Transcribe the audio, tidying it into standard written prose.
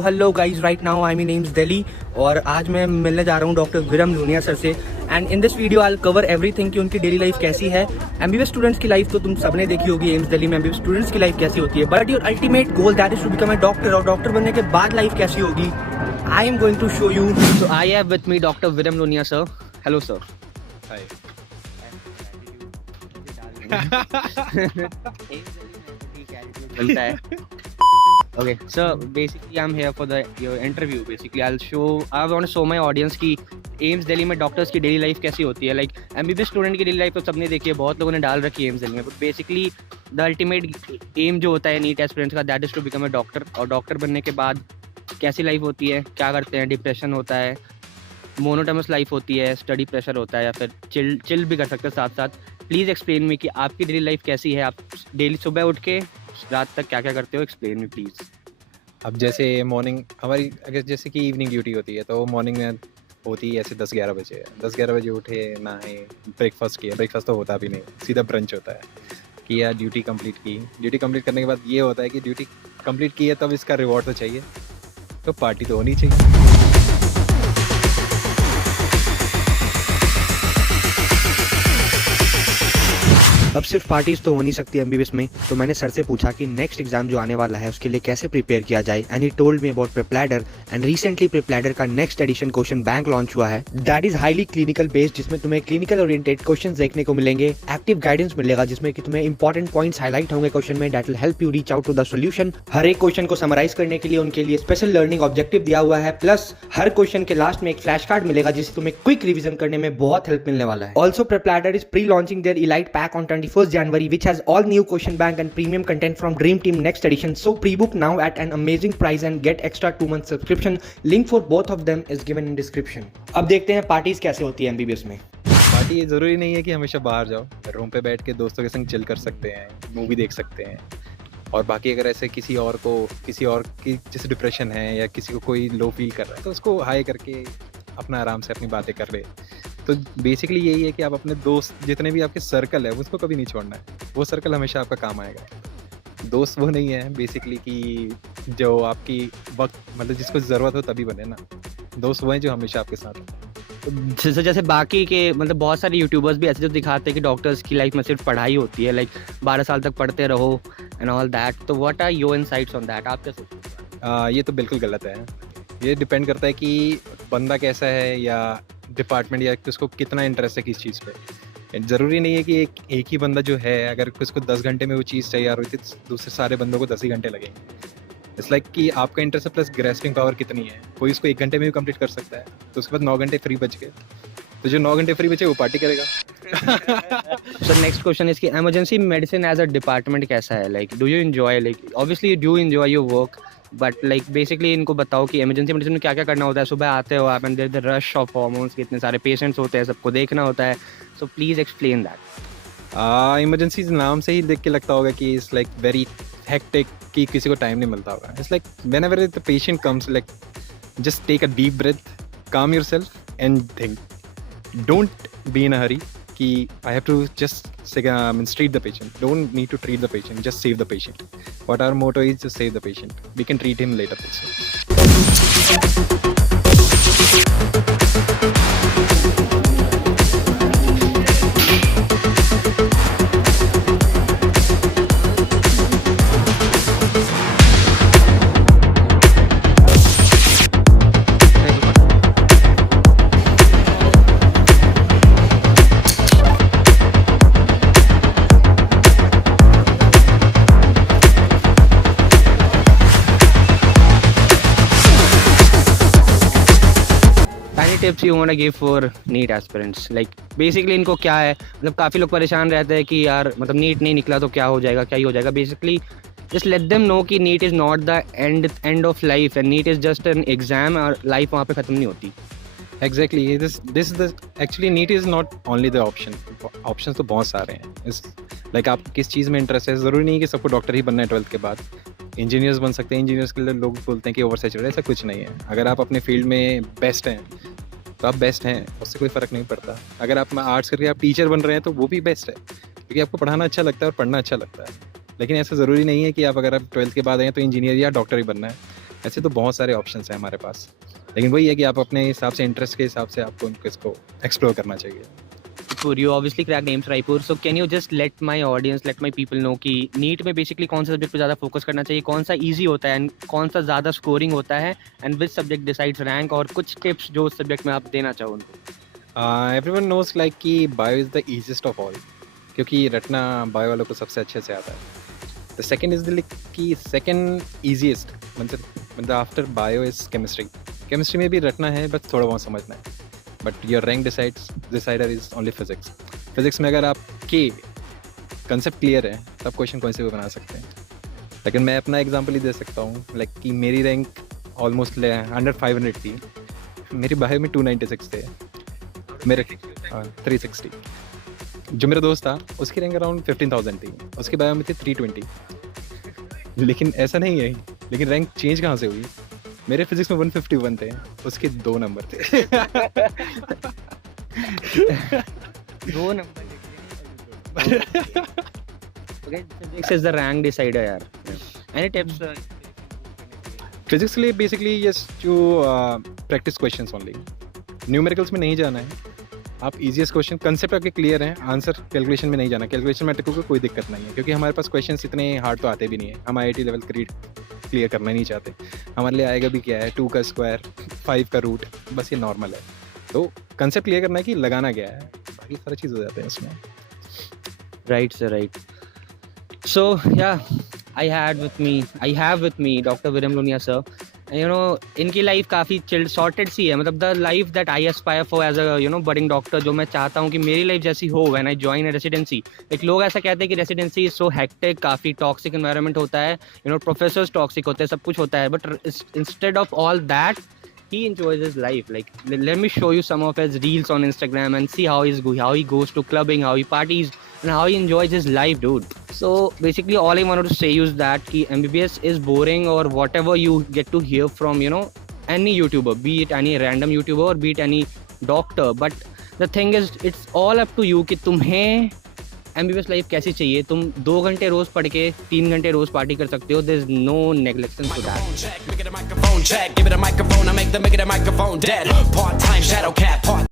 So hello guys, right now I mean AIIMS Delhi और आज मैं मिलने जा रहा हूँ डॉक्टर विरम लूनिया सर से। And in this video I cover everything कि उनकी डेली लाइफ कैसी है। एमबीबीएस स्टूडेंट्स की लाइफ तो तुम सबने देखी होगी, एम्स दिल्ली में एमबीबीएस स्टूडेंट्स की लाइफ कैसी होती है, but your ultimate goal that is to become a doctor. और डॉक्टर बनने के बाद लाइफ कैसी होगी, I am going to show you. So I have with me doctor Viram Lunia sir. Hello sir. Hi. मिलता है। Okay, so basically I'm here for your interview. Basically I want to show my audience कि AIIMS Delhi में doctors की daily life कैसी होती है। Like MBBS student की daily life तो सबने देखी है, बहुत लोगों ने डाल रखी है एम्स दिल्ली में, but basically the ultimate aim जो होता है नीट एस्पिरेंट्स का, that is to become a doctor. और डॉक्टर बनने के बाद कैसी लाइफ होती है, क्या करते हैं, डिप्रेशन होता है, मोनोटोनस लाइफ होती है, स्टडी प्रेशर होता है, या फिर चिल भी कर सकते हैं साथ साथ। प्लीज़ एक्सप्लेन मी कि आपकी डेली लाइफ कैसी है, आप डेली सुबह उठ के रात तक क्या क्या करते हो, एक्सप्लेन मी प्लीज़। अब जैसे मॉर्निंग हमारी, अगर जैसे कि इवनिंग ड्यूटी होती है तो मॉर्निंग में होती है ऐसे 10-11 बजे। 10-11 बजे उठे, नहाए, ब्रेकफास्ट किया। ब्रेकफास्ट तो होता भी नहीं, सीधा ब्रंच होता है। किया, ड्यूटी कंप्लीट की। ड्यूटी कंप्लीट करने के बाद ये होता है कि ड्यूटी कंप्लीट की है तब इसका रिवॉर्ड तो चाहिए, तो पार्टी तो होनी चाहिए। अब सिर्फ पार्टीज तो हो नहीं सकती एमबीबीएस में, तो मैंने सर से पूछा कि नेक्स्ट एग्जाम जो आने वाला है उसके लिए कैसे प्रिपेयर किया जाए। And he told me about PrepLadder. And recently PrepLadder का next edition question bank launch हुआ है, that is highly clinical based, जिसमें तुम्हें क्लिनिकल ओरिएंटेड क्वेश्चंस देखने को मिलेंगे। एक्टिव गाइडेंस मिलेगा जिसमें कि तुम्हें इंपॉर्टेंट पॉइंट्स हाईलाइट होंगे क्वेश्चन में, that will help you reach out to the solution. हर एक क्वेश्चन को समराइज करने के लिए उनके लिए स्पेशल लर्निंग ऑब्जेक्टिव दिया हुआ है, प्लस हर क्वेश्चन के लास्ट में एक फ्लैश कार्ड मिलेगा जिससे तुम्हें क्विक रिविजन करने में बहुत हेल्प मिलने वाला है। Also PrepLadder is pre launching their elite pack on 21st January, which has all new question bank and premium content from Dream Team next edition. So pre-book now at an amazing price and get extra 2 month subscription. Link for both of them is given in description. अब देखते हैं parties कैसे होती है MBBS में। Party ये ज़रूरी नहीं है कि हमेशा बाहर जाओ, रूम पे बैठ के दोस्तों के संग चिल कर सकते हैं, मूवी देख सकते हैं। और बाकी अगर ऐसे किसी और की जैसे डिप्रेशन है या किसी को कोई लो फील कर रहा है तो उसको हाई करके अपना आराम से अपनी बातें कर ले। तो बेसिकली यही है कि आप अपने दोस्त, जितने भी आपके सर्कल है, उसको कभी नहीं छोड़ना है। वो सर्कल हमेशा आपका काम आएगा। दोस्त वो नहीं है बेसिकली कि जो आपकी वक्त, मतलब जिसको ज़रूरत हो तभी बने ना। दोस्त वो हैं जो हमेशा आपके साथ हैं। जैसे बाकी के मतलब बहुत सारे यूट्यूबर्स भी ऐसे जो दिखाते हैं कि डॉक्टर्स की लाइफ में सिर्फ पढ़ाई होती है, लाइक 12 साल तक पढ़ते रहो एंड ऑल दैट। तो what are your insights on that, आप क्या सोचते हैं? ये तो बिल्कुल गलत है। ये डिपेंड करता है कि बंदा कैसा है या डिपार्टमेंट, या उसको कितना इंटरेस्ट है किस चीज़ पे। ज़रूरी नहीं है कि एक ही बंदा जो है, अगर उसको 10 घंटे में वो चीज़ तैयार हुई थी, दूसरे सारे बंदों को 10 ही घंटे लगेंगे। इट्स लाइक कि आपका इंटरेस्ट है प्लस ग्रेस्पिंग पावर कितनी है। कोई इसको 1 घंटे में भी कंप्लीट कर सकता है, तो उसके बाद 9 घंटे फ्री बच गए, तो जो 9 घंटे फ्री बचे वो पार्टी करेगा। सर नेक्स्ट क्वेश्चन इज कि emergency medicine as a department कैसा है, like do you enjoy, like obviously do enjoy your work, but like basically इनको बताओ कि इमरजेंसी मेडिसिन में क्या क्या करना होता है। सुबह आते हो आप and there the rush of hormones, कितने सारे पेशेंट्स होते हैं, सबको देखना होता है। So please explain that. Emergency नाम से ही देख के लगता होगा कि इट्स लाइक वेरी हेक्टिक, कि किसी को टाइम नहीं मिलता होगा। It's like whenever the patient comes, like just take a deep breath, calm yourself and think. Don't be in a hurry कि I have to just treat the patient. Don't need to treat the patient, just save the patient. What our motto is, just save the patient. We can treat him later also. Tips you want to give for NEET aspirants, like basically इनको क्या है, मतलब काफ़ी लोग परेशान रहते हैं कि यार मतलब नीट नहीं निकला तो क्या हो जाएगा, क्या ही हो जाएगा। Basically just let them know कि NEET is not the end of life, and NEET is just an exam, और लाइफ वहाँ पे ख़त्म नहीं होती। Exactly. This is the actually NEET is not only the option. Options तो बहुत सारे हैं। इस लाइक आप किस चीज़ में इंटरेस्ट है। ज़रूरी नहीं है कि सबको डॉक्टर ही बनना है 12th के बाद। इंजीनियर्स बन सकते हैं। इंजीनियर्स के लिए लोग बोलते हैं कि ओवर सैचुरेटेड, ऐसा कुछ नहीं है। अगर आप अपने फील्ड में बेस्ट हैं तो आप बेस्ट हैं, उससे कोई फ़र्क नहीं पड़ता। अगर आप आर्ट्स करके आप टीचर बन रहे हैं तो वो भी बेस्ट है, क्योंकि आपको पढ़ाना अच्छा लगता है और पढ़ना अच्छा लगता है। लेकिन ऐसा ज़रूरी नहीं है कि आप अगर आप 12th के बाद आए तो इंजीनियर या डॉक्टर ही बनना है। ऐसे तो बहुत सारे ऑप्शंस हैं हमारे पास, लेकिन वही है कि आप अपने हिसाब से, इंटरेस्ट के हिसाब से आपको उनको इसको एक्सप्लोर करना चाहिए। Raipur, you obviously cracked AIIMS Raipur, so can you just let my audience, let my people know कि नीट में बेसिकली कौन सा सब्जेक्ट पे ज़्यादा फोकस करना चाहिए, कौन सा इजी होता है एंड कौन सा ज़्यादा स्कोरिंग होता है, and which subject decides rank, और कुछ टिप्स जो उस सब्जेक्ट में आप देना चाहो उनको। एवरीवन नोज लाइक कि bio is the easiest of all, क्योंकि रटना बायो वालों को सबसे अच्छे से आता है। द सेकेंड इज द कि सेकेंड ईजिएस्ट मतलब after bio is chemistry. Chemistry में भी रटना है, बस थोड़ा बहुत समझना है, but your rank decider is only physics. Physics में अगर आपके कंसेप्ट क्लियर है तब क्वेश्चन कौन से भी बना सकते हैं। लेकिन मैं अपना एग्जांपल ही दे सकता हूँ, लाइक कि मेरी रैंक ऑलमोस्ट अंडर 500 थी, मेरी बायो में 296 थे, मेरे 360। जो मेरा दोस्त था उसकी रैंक अराउंड 15,000 थी, उसके बायो में थी 320। लेकिन ऐसा नहीं है, लेकिन रैंक चेंज कहाँ से हुई? मेरे फिजिक्स में 151 थे, उसके 2 नंबर थे। 2 number physics is the rank decider यार। Any tips? फिजिक्स के लिए basically just to practice questions only. Numericals में नहीं जाना है, आप इजीएस्ट क्वेश्चन, कंसेप्ट आपके क्लियर हैं, आंसर कैलकुलेशन में नहीं जाना। कैलकुलेशन में को कोई दिक्कत नहीं है, क्योंकि हमारे पास क्वेश्चंस इतने हार्ड तो आते भी नहीं है। हम IIT लेवल क्लियर करना नहीं चाहते, हमारे लिए आएगा भी क्या है, 2 का स्क्वायर, 5 का रूट, बस ये नॉर्मल है। तो कंसेप्ट क्लियर करना है कि लगाना क्या है, बाकी सारी चीज़ हो जाते हैं इसमें। Right, sir, right. So yeah, I have with me Dr. Viram Lunia sir. And, you know, इनकी लाइफ काफ़ी चिल्ड सॉर्टेड सी है, मतलब the life that I aspire for as a budding doctor, जो मैं चाहता हूँ कि मेरी लाइफ जैसी हो when I join a residency. एक लोग ऐसा कहते हैं कि रेसिडेंसी इज सो हेक्टिक, काफ़ी टॉक्सिक एनवायरनमेंट होता है, प्रोफेसर्स टॉक्सिक होते हैं, सब कुछ होता है, but instead of all that he enjoys his life. Like, let me show you some of his reels on Instagram and see how he goes to clubbing, how he parties, and how he enjoys his life, dude. So basically all I wanted to say is that ki MBBS is boring, or whatever you get to hear from any YouTuber, be it any random YouTuber or be it any doctor, but the thing is it's all up to you कि तुम्हें MBBS life कैसी चाहिए। तुम 2 घंटे रोज पढ़ के 3 घंटे रोज party कर सकते हो, there's no negligence to that. Check, make it a microphone check, give it a microphone, I make the microphone dead. Part-time shadow cat,